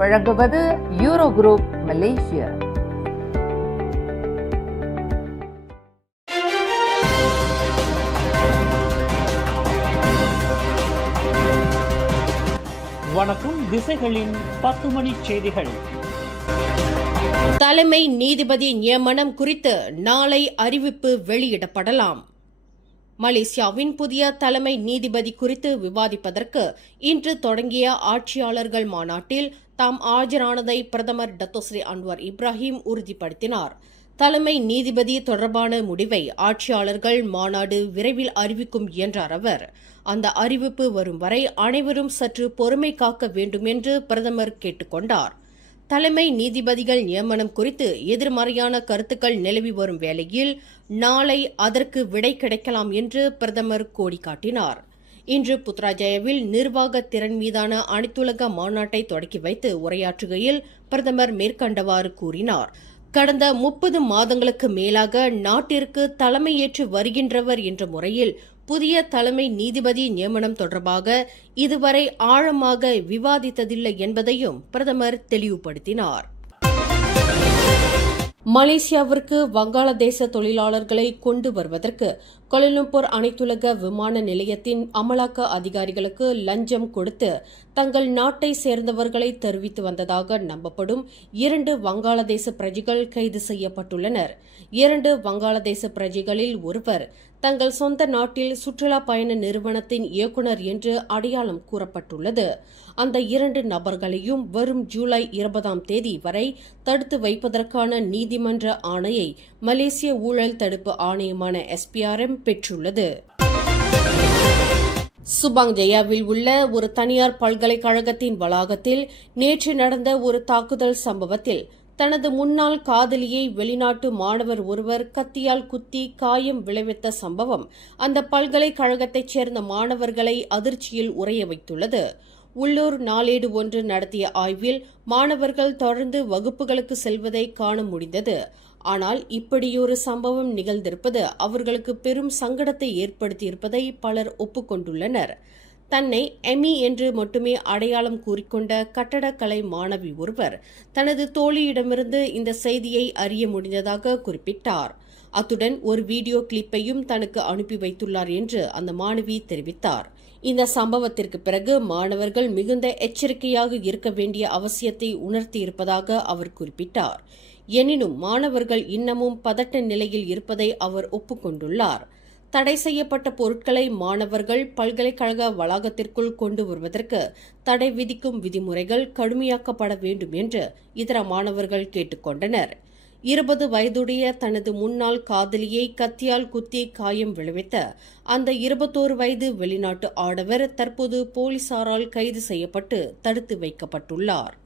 வழங்குவது euro group Malaysia. வணக்கம். திசைகளின் 10 மணி செய்திகள். தலைமை நீதிபதி நியமனம் குறித்து நாளை அறிவிப்பு வெளியிடப்படலாம். மலேசியாவின் புதிய தலைமை நீதிபதி குறித்து விவாதிப்பதற்கு இன்று தொடங்கிய ஆட்சியாளர்கள் மாநாட்டில் தாம் ஆஜரானதை பிரதமர் டத்தோஸ்ரீ அன்வர் இப்ராஹிம் உறுதிப்படுத்தினார். தலைமை நீதிபதி தொடர்பான முடிவை ஆட்சியாளர்கள் மாநாடு விரைவில் அறிவிக்கும் என்றார் அவர். அந்த அறிவிப்பு வரும் வரை அனைவரும் சற்று பொறுமை காக்க வேண்டும் என்று பிரதமர் கேட்டுக் கொண்டார். தலைமை நீதிபதிகள் நியமனம் குறித்து எதிர்மறையான கருத்துக்கள் நிலவி வரும் வேளையில் நாளை அதற்கு விடை கிடைக்கலாம் என்று பிரதமர் கோடி காட்டினார். இன்று புத்ராஜயாவில் நிர்வாக திறன் மீதான அனைத்துலக மாநாட்டை தொடக்கி வைத்து உரையாற்றுகையில் பிரதமர் மேற்கண்டவாறு கூறினார். கடந்த 30 மாதங்களுக்கு மேலாக நாட்டிற்கு தலைமையேற்று வருகின்றவர் என்ற முறையில் புதிய தலைமை நீதிபதி நியமனம் தொடர்பாக இதுவரை ஆழமாக விவாதித்ததில்லை என்பதையும் பிரதமர் தெளிவுபடுத்தினார். மலேசியாவிற்கு வங்காளதேச தொழிலாளர்களை கொண்டு வருவதற்கு கோலாலம்பூர் அனைத்துலக விமான நிலையத்தின் அமலாக்க அதிகாரிகளுக்கு லஞ்சம் கொடுத்து தங்கள் நாட்டை சேர்ந்தவர்களை தெரிவித்து வந்ததாக நம்பப்படும் 2 வங்காளதேச பிரஜைகள் கைது செய்யப்பட்டுள்ளனர். 2 வங்காளதேச பிரஜைகளில் ஒருவர் தங்கள் சொந்த நாட்டில் சுற்றுலா பயண நிறுவனத்தின் இயக்குநர் என்று அடையாளம் கூறப்பட்டுள்ளது. அந்த 2 நபர்களையும் வரும் ஜூலை 20ஆம் தேதி வரை தடுத்து வைப்பதற்கான நீதிமன்ற ஆணையை மலேசிய ஊழல் தடுப்பு ஆணையமான SPRM பெற்றுள்ளது. சுபாங் ஜயாவில் உள்ள ஒரு தனியார் பல்கலைக்கழகத்தின் வளாகத்தில் நேற்று நடந்த ஒரு தாக்குதல் சம்பவத்தில் தனது முன்னாள் காதலியை வெளிநாட்டு மாணவர் ஒருவர் கத்தியால் குத்தி காயம் விளைவித்த சம்பவம் அந்த பல்கலைக்கழகத்தைச் சேர்ந்த மாணவர்களை அதிர்ச்சியில் உறைய வைத்துள்ளது. உள்ளூர் நாளேடு ஒன்று நடத்திய ஆய்வில் மாணவர்கள் தொடர்ந்து வகுப்புகளுக்கு செல்வதை காண முடிந்தது. ஆனால் இப்படியொரு சம்பவம் நிகழ்ந்திருப்பது அவர்களுக்கு பெரும் சங்கடத்தை ஏற்படுத்தியிருப்பதை பலர் ஒப்புக்கொண்டுள்ளனர். தன்னை எமி என்று மட்டுமே அடையாளம் கூறிக்கொண்ட கட்டடக்கலை மாணவி ஒருவர் தனது தோழியிடமிருந்து இந்த செய்தியை அறிய முடிந்ததாக குறிப்பிட்டார். அத்துடன் ஒரு வீடியோ கிளிப்பையும் தனக்கு அனுப்பி வைத்துள்ளார் என்று அந்த மாணவி தெரிவித்தார். இந்த சம்பவத்திற்கு பிறகு மாணவர்கள் மிகுந்த எச்சரிக்கையாக இருக்க வேண்டிய அவசியத்தை உணர்த்தியிருப்பதாக அவர் குறிப்பிட்டார். எனினும் மாணவர்கள் இன்னமும் பதட்ட நிலையில் இருப்பதை அவர் ஒப்புக்கொண்டுள்ளார். தடை செய்யப்பட்ட பொருட்களை மாணவர்கள் பல்கலைக்கழக வளாகத்திற்குள் கொண்டு வருவதற்கு தடை விதிக்கும் விதிமுறைகள் கடுமையாக்கப்பட வேண்டும் என்று இதர மாணவர்கள் கேட்டுக் கொண்டனர். 20 வயதுடைய தனது முன்னாள் காதலியை கத்தியால் குத்தி காயம் விளைவித்த அந்த 21 வயது வெளிநாட்டு ஆடவர் தற்போது போலீசாரால் கைது செய்யப்பட்டு தடுத்து வைக்கப்பட்டுள்ளார்.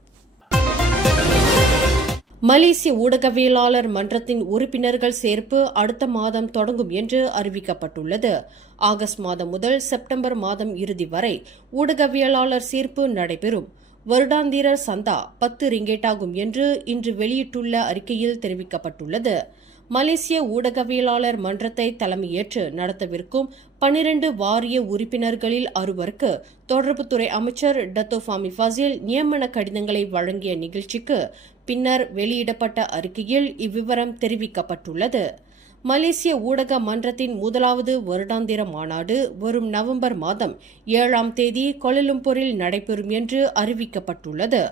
மலேசிய ஊடகவியலாளர் மன்றத்தின் உறுப்பினர்கள் சேர்ப்பு அடுத்த மாதம் தொடங்கும் என்று அறிவிக்கப்பட்டுள்ளது. ஆகஸ்ட் மாதம் முதல் செப்டம்பர் மாதம் இறுதி வரை ஊடகவியலாளர் சேர்ப்பு நடைபெறும். வருடாந்திர சந்தா 10 ரிங்கேட் ஆகும் என்று இன்று வெளியிட்டுள்ள அறிக்கையில் தெரிவிக்கப்பட்டுள்ளது. மலேசிய ஊடகவியலாளர் மன்றத்தை தலைமையேற்று நடத்தவிருக்கும் 12 வாரிய உறுப்பினர்களில் 6வருக்கு தொடர்புத்துறை அமைச்சர் டத்தோ ஃபாமி ஃபாசில் நியமன கடிதங்களை வழங்கிய நிகழ்ச்சிக்கு பின்னர் வெளியிடப்பட்ட அறிக்கையில் இவ்விவரம் தெரிவிக்கப்பட்டுள்ளது. மலேசிய ஊடக மன்றத்தின் 1வது வருடாந்திர மாநாடு வரும் நவம்பர் மாதம் 7ஆம் தேதி கோலாலம்பூரில் நடைபெறும் என்று அறிவிக்கப்பட்டுள்ளது.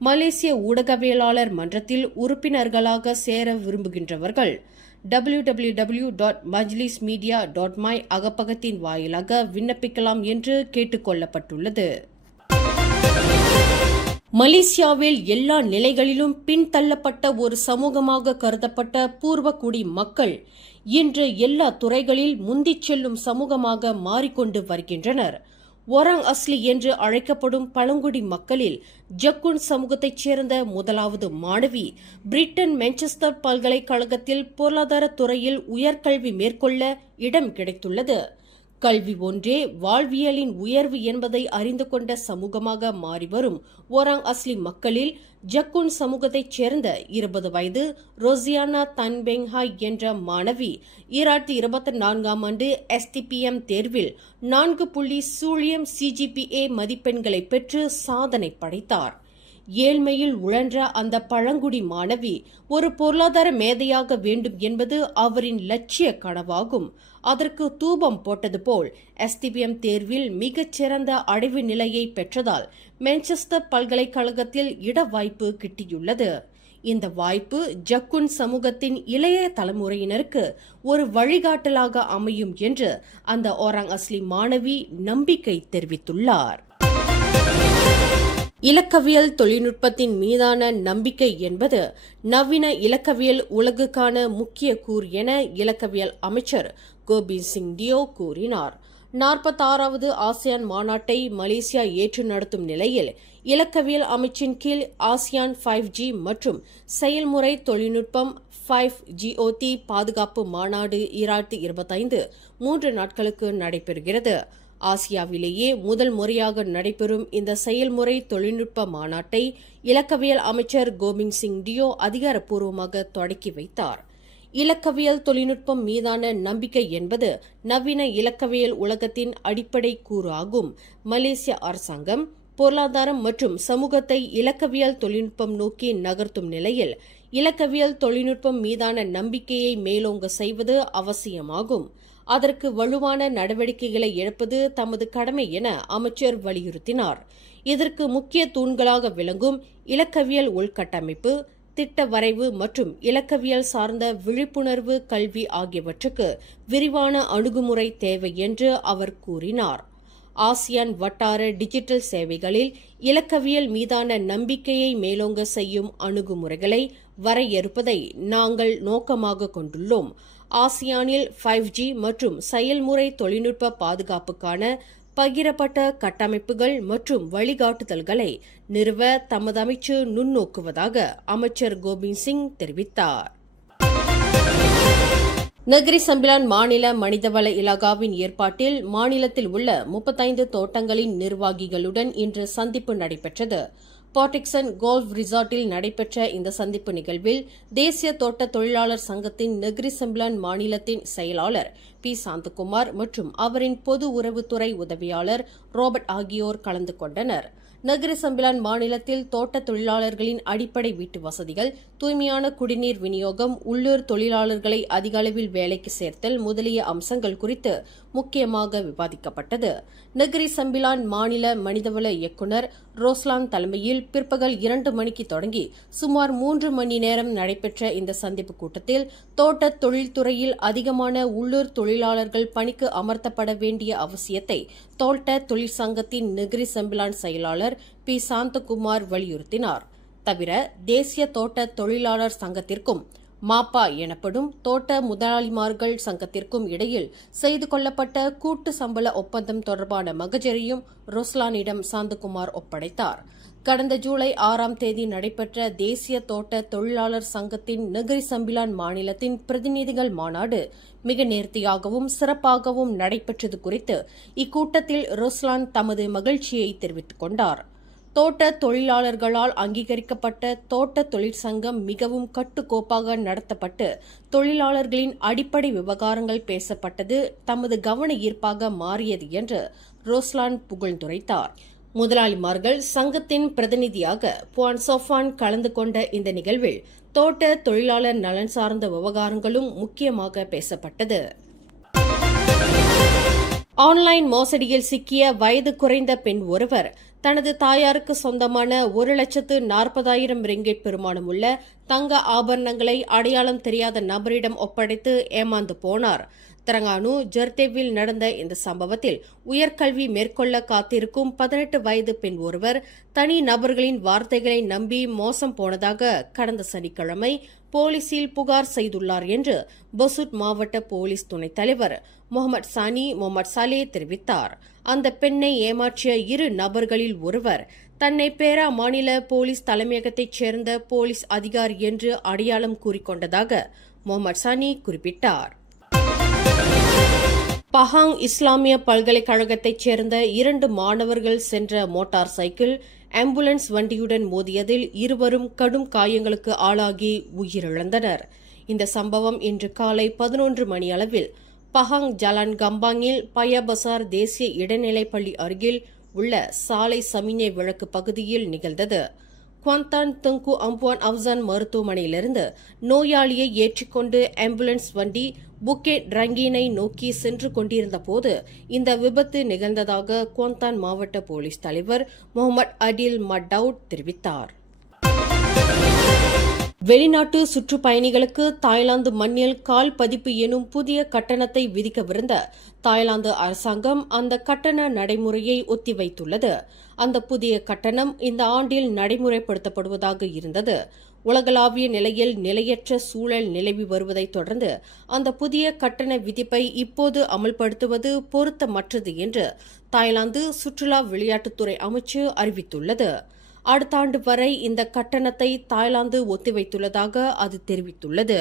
மலேசிய ஊடகவியலாளர் மன்றத்தில் உறுப்பினர்களாக சேர விரும்புகின்றவர்கள் www.majlismedia.my அகப்பக்கத்தின் வாயிலாக விண்ணப்பிக்கலாம் என்று கேட்டுக் கொள்ளப்பட்டுள்ளது. மலேசியாவில் எல்லா நிலைகளிலும் பின்தள்ளப்பட்ட ஒரு சமூகமாக கருதப்பட்ட பூர்வகுடி மக்கள் இன்று எல்லா துறைகளில் முந்திச் செல்லும் சமூகமாக மாறிக்கொண்டு வருகின்றனர். ஒராங் அஸ்லி என்று அழைக்கப்படும் பழங்குடி மக்களில் ஜக்குன் சமூகத்தைச் சேர்ந்த 1வது மாணவி பிரிட்டன் மான்செஸ்டர் பல்கலைக்கழகத்தில் பொருளாதார துறையில் உயர்கல்வி மேற்கொள்ள இடம் கிடைத்துள்ளது. கல்வி ஒன்றே வாழ்வியலின் உயர்வு என்பதை அறிந்து கொண்ட சமூகமாக மாறிவரும் ஒராங் அஸ்லி மக்களில் ஜக்குன் சமூகத்தைச் சேர்ந்த 20 வயது ரோசியானா தன்பெங்ஹாய் என்ற மாணவி 2024ஆம் ஆண்டு STPM தேர்வில் 4.0 CGPA மதிப்பெண்களை பெற்று சாதனை படைத்தார். ஏழ்மையில் உழன்ற அந்த பழங்குடி மாணவி ஒரு பொருளாதார மேதையாக வேண்டும் என்பது அவரின் லட்சிய கனவாகும். அதற்கு தூபம் போட்டது போல் STPM தேர்வில் மிகச்சிறந்த அடைவு நிலையை பெற்றதால் மான்செஸ்டர் பல்கலைக்கழகத்தில் இட வாய்ப்பு கிட்டியுள்ளது. இந்த வாய்ப்பு ஜக்குன் சமூகத்தின் இளைய தலைமுறையினருக்கு ஒரு வழிகாட்டலாக அமையும் என்று அந்த ஓராங் அஸ்லி மாணவி நம்பிக்கை தெரிவித்துள்ளார். இலக்கவியல் தொழில்நுட்பத்தின் மீதான நம்பிக்கை என்பது நவீன இலக்கவியல் உலகுக்கான முக்கிய கூறு என இலக்கவியல் அமைச்சர் கோபிந்த் சிங் டியோ கூறினார். 46வது ஆசியான் மாநாட்டை மலேசியா ஏற்று நடத்தும் நிலையில் இலக்கவியல் அமைச்சின் கீழ் ஆசியான் 5G மற்றும் செயல்முறை தொழில்நுட்பம் 5GOT பாதுகாப்பு மாநாடு 2025 3 நாட்களுக்கு நடைபெறுகிறது. ஆசியாவிலேயே முதல் முறையாக நடைபெறும் இந்த செயல்முறை தொழில்நுட்ப மாநாட்டை இலக்கவியல் அமைச்சர் கோபிந்த் சிங் டியோ அதிகாரப்பூர்வமாக தொடக்கி வைத்தார். இலக்கவியல் தொழில்நுட்பம் மீதான நம்பிக்கை என்பது நவீன இலக்கவியல் உலகத்தின் அடிப்படை கூறு ஆகும். மலேசிய அரசாங்கம் பொருளாதாரம் மற்றும் சமூகத்தை இலக்கவியல் தொழில்நுட்பம் நோக்கி நகர்த்தும் நிலையில் இலக்கவியல் தொழில்நுட்பம் மீதான நம்பிக்கையை மேலோங்க செய்வது அவசியமாகும். அதற்கு வலுவான நடவடிக்கைகளை எடுப்பது தமது கடமை என அமைச்சர் வலியுறுத்தினார். இதற்கு முக்கிய தூண்களாக விளங்கும் இலக்கவியல் உள்கட்டமைப்பு, திட்ட வரைவு மற்றும் இலக்கவியல் சார்ந்த விழிப்புணர்வு கல்வி ஆகியவற்றுக்கு விரிவான அணுகுமுறை தேவை என்று அவர் கூறினார். ஆசியான் வட்டார டிஜிட்டல் சேவைகளில் இலக்கவியல் மீதான நம்பிக்கையை மேலோங்க செய்யும் அணுகுமுறைகளை வரையறுப்பதை நாங்கள் நோக்கமாக கொண்டுள்ளோம். ஆசியானில் 5G மற்றும் செயல்முறை தொழில்நுட்ப பாதுகாப்புக்கான பகிரப்பட்ட கட்டமைப்புகள் மற்றும் வழிகாட்டுதல்களை நிறுவ தமது அமைச்சு நுண்ணோக்குவதாக அமைச்சர் கோபிந்த் சிங் தெரிவித்தார். நகரி சம்பிலான் மாநில மனிதவள இலாகாவின் ஏற்பாட்டில் மாநிலத்தில் உள்ள 35 தோட்டங்களின் நிர்வாகிகளுடன் இன்று சந்திப்பு நடைபெற்றது. பாட்டிக்சன் கோல்ஃப் ரிசார்ட்டில் நடைபெற்ற இந்த சந்திப்பு நிகழ்வில் தேசிய தோட்ட தொழிலாளர் சங்கத்தின் நகரி சம்பிலான் மாநிலத்தின் செயலாளர் பி. சாந்தகுமார் மற்றும் அவரின் பொது உறவுத்துறை உதவியாளர் ராபர்ட் ஆகியோர் கலந்து கொண்டனர். நகரி சம்பிலான் மாநிலத்தில் தோட்ட தொழிலாளர்களின் அடிப்படை வீட்டு வசதிகள், தூய்மையான குடிநீர் விநியோகம், உள்ளூர் தொழிலாளர்களை அதிக அளவில் வேலைக்கு சேர்த்தல் முதலிய அம்சங்கள் குறித்து முக்கியமாக விவாதிக்கப்பட்டது. நகரி சம்பிலான் மாநில மனிதவள இயக்குநர் ரோஸ்லான் தலைமையில் பிற்பகல் 2 மணிக்கு தொடங்கி சுமார் 3 மணி நேரம் நடைபெற்ற இந்த சந்திப்பு கூட்டத்தில் தோட்ட தொழில்துறையில் அதிகமான உள்ளூர் தொழிலாளர்கள் பணிக்கு அமர்த்தப்பட வேண்டிய அவசியத்தை தோட்ட தொழிற்சங்கத்தின் நகரி சம்பிலான் செயலாளர் பி. சாந்தகுமார் வலியுறுத்தினார். தவிர தேசிய தோட்ட தொழிலாளர் சங்கத்திற்கும் மாப்பா எனப்படும் தோட்ட முதலாளிமார்கள் சங்கத்திற்கும் இடையில் செய்து கொள்ளப்பட்ட கூட்டு சம்பள ஒப்பந்தம் தொடர்பான மகஜரையும் ரோஸ்லானிடம் சாந்தகுமார் ஒப்படைத்தார். கடந்த ஜூலை 6ஆம் தேதி நடைபெற்ற தேசிய தோட்ட தொழிலாளர் சங்கத்தின் நகரி சம்பிலான் மாநிலத்தின் பிரதிநிதிகள் மாநாடு மிக நேர்த்தியாகவும் சிறப்பாகவும் நடைபெற்றது குறித்து இக்கூட்டத்தில் ரோஸ்லான் தமது மகிழ்ச்சியை தெரிவித்துக் கொண்டார். தோட்ட தொழிலாளர்களால் அங்கீகரிக்கப்பட்ட தோட்ட தொழிற்சங்கம் மிகவும் கட்டுக்கோப்பாக நடத்தப்பட்டு தொழிலாளர்களின் அடிப்படை விவகாரங்கள் பேசப்பட்டது தமது கவன ஈர்ப்பாக மாறியது என்று ரோஸ்லான் புகழ்ந்துரைத்தார். முதலாளிமார்கள் சங்கத்தின் பிரதிநிதியாக புவான் சோஃபான் கலந்து கொண்ட இந்த நிகழ்வில் தோட்ட தொழிலாளர் நலன் சார்ந்த விவகாரங்களும் முக்கியமாக பேசப்பட்டது. ஆன்லைன் மோசடியில் சிக்கிய வயது குறைந்த பெண் ஒருவர் தனது தாயாருக்கு சொந்தமான 1,40,000 ரிங்கெட் பெறுமானமுள்ள தங்க ஆபரணங்களை அடையாளம் தெரியாத நபரிடம் ஒப்படைத்து ஏமாந்து போனார். திரங்கானு ஜர்தேவில் நடந்த இந்த சம்பவத்தில் உயர்கல்வி மேற்கொள்ள காத்திருக்கும் 18 வயது பெண் ஒருவர் தனி நபர்களின் வார்த்தைகளை நம்பி மோசம் போனதாக கடந்த சனிக்கிழமை போலீசில் புகார் செய்துள்ளார் என்று பசுட் மாவட்ட போலீஸ் துணைத் தலைவர் முகமது சானி முகமது சாலே தெரிவித்தார். அந்த பெண்ணை ஏமாற்றிய 2 நபர்களில் ஒருவர் தன்னை பேரா மாநில போலீஸ் தலைமையகத்தைச் சேர்ந்த போலீஸ் அதிகாரி என்று அடையாளம் கூறிக்கொண்டதாக முகமது சானி குறிப்பிட்டார். பஹாங் இஸ்லாமிய பல்கலைக்கழகத்தைச் சேர்ந்த 2 மாணவர்கள் சென்ற மோட்டார் சைக்கிள் ஆம்புலன்ஸ் வண்டியுடன் மோதியதில் இருவரும் கடும் காயங்களுக்கு ஆளாகி உயிரிழந்தனர். இந்த சம்பவம் இன்று காலை 11 மணி அளவில் பஹாங் ஜலான் கம்பாங்கில் பயா பசார் தேசிய இடைநிலைப்பள்ளி அருகில் உள்ள சாலை சமிஞை விளக்கு பகுதியில் நிகழ்ந்தது. குவாந்தான் தங்கு அம்புவான் அவ்சான் மருத்துவமனையிலிருந்து நோயாளியை ஏற்றிக்கொண்டு ஆம்புலன்ஸ் வண்டி புக்கெட் ரங்கீனை நோக்கி சென்று கொண்டிருந்த போது இந்த விபத்து நிகழ்ந்ததாக குவாந்தான் மாவட்ட போலீஸ் தலைவர் முகமது அடில் மட்டவுட் தெரிவித்தார். வெளிநாட்டு சுற்றுப்பயணிகளுக்கு தாய்லாந்து மண்ணில் கால் பதிப்பு எனும் புதிய கட்டணத்தை விதிக்கவிருந்த தாய்லாந்து அரசாங்கம் அந்த கட்டண நடைமுறையை ஒத்திவைத்துள்ளது. அந்த புதிய கட்டணம் இந்த ஆண்டில் நடைமுறைப்படுத்தப்படுவதாக இருந்தது. உலகளாவிய நிலையில் நிலையற்ற சூழல் நிலவி வருவதைத் தொடர்ந்து அந்த புதிய கட்டண விதிப்பை இப்போது அமல்படுத்துவது பொருத்தமற்றது என்று தாய்லாந்து சுற்றுலா விளையாட்டுத்துறை அமைச்சு அறிவித்துள்ளது. அடுத்த ஆண்டு வரை இந்த கட்டணத்தை தாய்லாந்து ஒத்திவைத்துள்ளதாக அது தெரிவித்துள்ளது.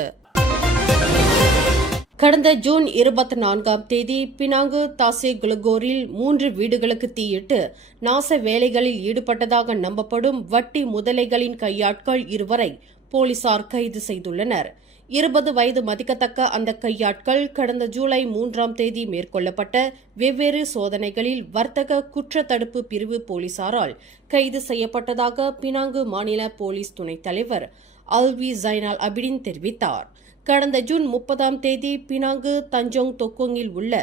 கடந்த ஜூன் 24ஆம் தேதி பினாங்கு தாசே குலகோரில் 3 வீடுகளுக்கு தீயிட்டு நாச வேலைகளில் ஈடுபட்டதாக நம்பப்படும் வட்டி முதலைகளின் கையாட்கள் 2 போலீசார் கைது செய்துள்ளனர். 20 வயது மதிக்கத்தக்க அந்த கையாட்கள் கடந்த ஜூலை 3ஆம் தேதி மேற்கொள்ளப்பட்ட வெவ்வேறு சோதனைகளில் வர்த்தக குற்றத்தடுப்பு பிரிவு போலீசாரால் கைது செய்யப்பட்டதாக பினாங்கு மாநில போலீஸ் துணைத் தலைவர் அல்வி ஜைனால் அபிடின் தெரிவித்தார். கடந்த ஜூன் 30ஆம் தேதி பினாங்கு தஞ்சோங் தொக்கோங்கில் உள்ள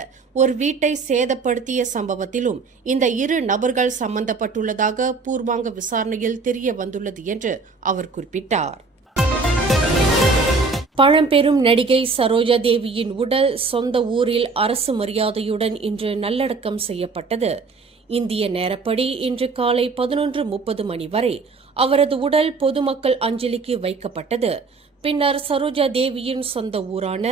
ஒரு வீட்டை சேதப்படுத்திய சம்பவத்திலும் இந்த 2 நபர்கள் சம்பந்தப்பட்டுள்ளதாக பூர்வாங்க விசாரணையில் தெரிய வந்துள்ளது என்று அவர் குறிப்பிட்டார். பழம்பெரும் நடிகை சரோஜா தேவியின் உடல் சொந்த ஊரில் அரசு மரியாதையுடன் இன்று நல்லடக்கம் செய்யப்பட்டது. இந்திய நேரப்படி இன்று காலை 11:30 மணி வரை அவரது உடல் பொதுமக்கள் அஞ்சலிக்கு வைக்கப்பட்டது. பின்னர் சரோஜா தேவியின் சொந்த ஊரான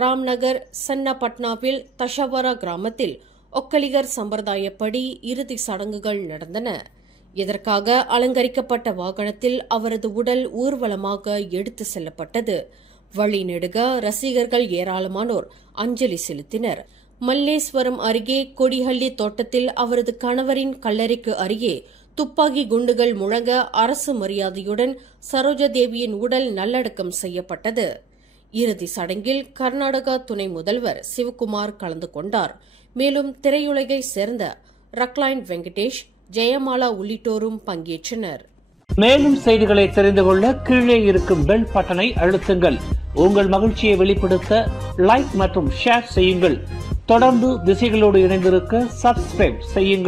ராம்நகர் சன்னபட்னாவில் தஷவரா கிராமத்தில் ஒக்கலிகர் சம்பிரதாயப்படி இறுதி சடங்குகள் நடந்தன. இதற்காக அலங்கரிக்கப்பட்ட வாகனத்தில் அவரது உடல் ஊர்வலமாக எடுத்து செல்லப்பட்டது. வழிநெடுக ரசிகர்கள் ஏராளமானோர் அஞ்சலி செலுத்தினர். மல்லேஸ்வரம் அருகே கொடிஹள்ளி தோட்டத்தில் அவரது கணவரின் கல்லறைக்கு அருகே துப்பாக்கி குண்டுகள் முழங்க அரசு மரியாதையுடன் சரோஜா தேவியின் உடல் நல்லடக்கம் செய்யப்பட்டது. இறுதி சடங்கில் கர்நாடகா துணை முதல்வர் சிவகுமார் கலந்து கொண்டார். மேலும் திரையுலகை சேர்ந்த ரக்லைன் வெங்கடேஷ், ஜெயமாலா உள்ளிட்டோரும் பங்கேற்றனர். மேலும் செய்திகளை தெரிந்து கொள்ள கீழே இருக்கும் பெல் பட்டனை அழுத்துங்கள். உங்கள் மகிழ்ச்சியை வெளிப்படுத்த லைக் மற்றும் ஷேர் செய்யுங்கள். தொடர்ந்து திசைகளோடு இணைந்திருக்க சப்ஸ்கிரைப் செய்யுங்கள்.